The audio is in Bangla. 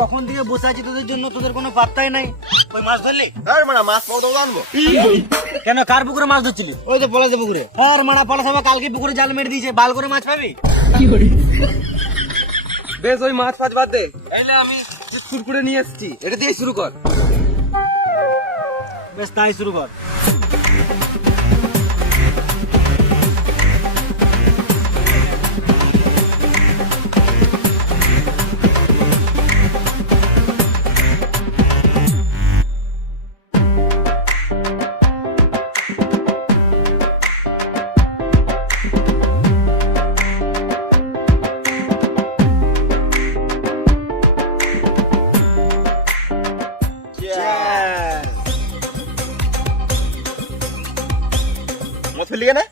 বসে আছি তোদের জন্য? তোদের কোনো পাত্তাই নাই। ওই মাছ ধরলি? আরে মারা মাছ পাবো তো আনব। কেন কার পুকুরে মাছ ধরছিলি? ওই তো পলাশে পুকুরে। আর মানা পলাশ কালকে পুকুরে জাল মেরে দিয়েছে। বাল করে মাছ পাবি? বেশ ওই মাছ ফাছ বাদ দে। এলে আমি শুট নিয়ে এসেছি এটা দিয়ে শুরু কর। বেশ তাই শুরু কর। মত ফেলিয়ে কেনে